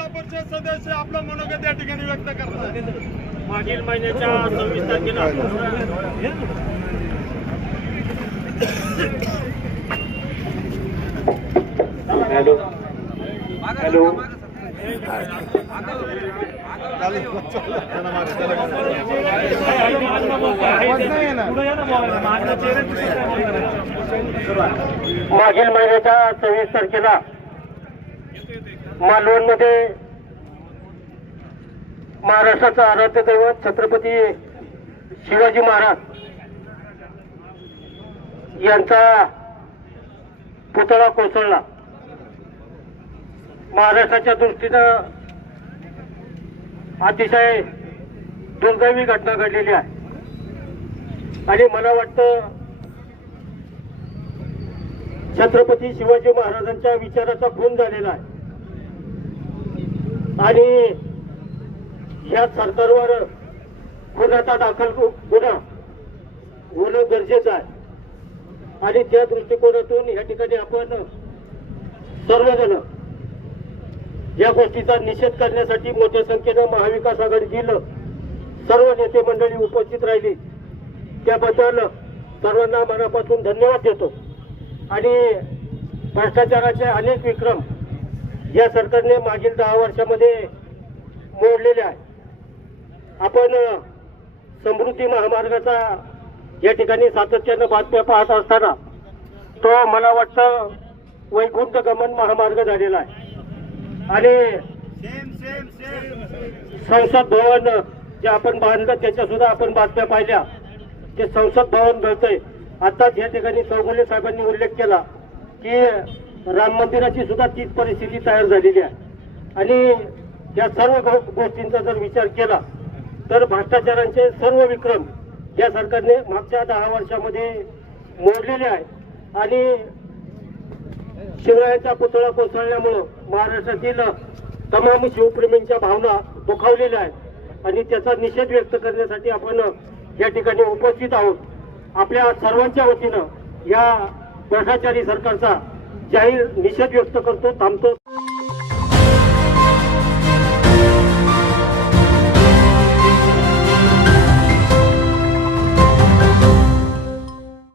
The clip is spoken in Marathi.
जिल्हा परिषद सदस्य आपलं मनोगत या ठिकाणी व्यक्त करतात मागील महिन्याच्या सव्वीस तारखेला. हॅलो. हॅलो. मागील महिन्याच्या सव्वीस तारखेला. मालवणमध्ये महाराष्ट्राचं आराध्य दैवत छत्रपती शिवाजी महाराज यांचा पुतळा कोसळला. महाराष्ट्राच्या दृष्टीनं अतिशय दुर्दैवी घटना घडलेली आहे. आणि मला वाटतं छत्रपती शिवाजी महाराजांच्या विचाराचा खून झालेला आहे. आणि या सरकारवर गुन्ह्याचा दाखल गुन्हा होणं गरजेचं आहे. आणि त्या दृष्टिकोनातून या ठिकाणी आपण सर्वजण या गोष्टीचा निषेध करण्यासाठी मोठ्या संख्येनं महाविकास आघाडीतील सर्व नेते मंडळी उपस्थित राहिली. त्याबद्दल सर्वांना मनापासून धन्यवाद देतो. आणि भ्रष्टाचाराचे अनेक विक्रम या सरकारने मागील दहा वर्षामध्ये मोडलेले आहे आपण समृद्धी महामार्गाचा या ठिकाणी सातत्यानं बातम्या पाहत असताना तो मला वाटतं वैकुंठ गमन महामार्ग झालेला आहे. आणि संसद भवन जे आपण बांधलं त्याच्या सुद्धा आपण बातम्या पाहिल्या. ते संसद भवन घडतंय. आताच या ठिकाणी चौगुले साहेबांनी उल्लेख केला की राम मंदिराची सुद्धा तीच परिस्थिती तयार झालेली आहे. आणि या सर्व गो- गोष्टींचा जर विचार केला तर भ्रष्टाचारांचे सर्व विक्रम या सरकारने मागच्या दहा वर्षामध्ये मोडलेले आहेत. आणि शिवरायांचा पुतळा कोसळल्यामुळं महाराष्ट्रातील तमाम शिवप्रेमींच्या भावना दुखावलेल्या आहेत. आणि त्याचा निषेध व्यक्त करण्यासाठी आपण या ठिकाणी उपस्थित आहोत. आपल्या सर्वांच्या वतीनं या भ्रष्टाचारी सरकारचा जाहीर निषेध व्यक्त करतो थांबतो.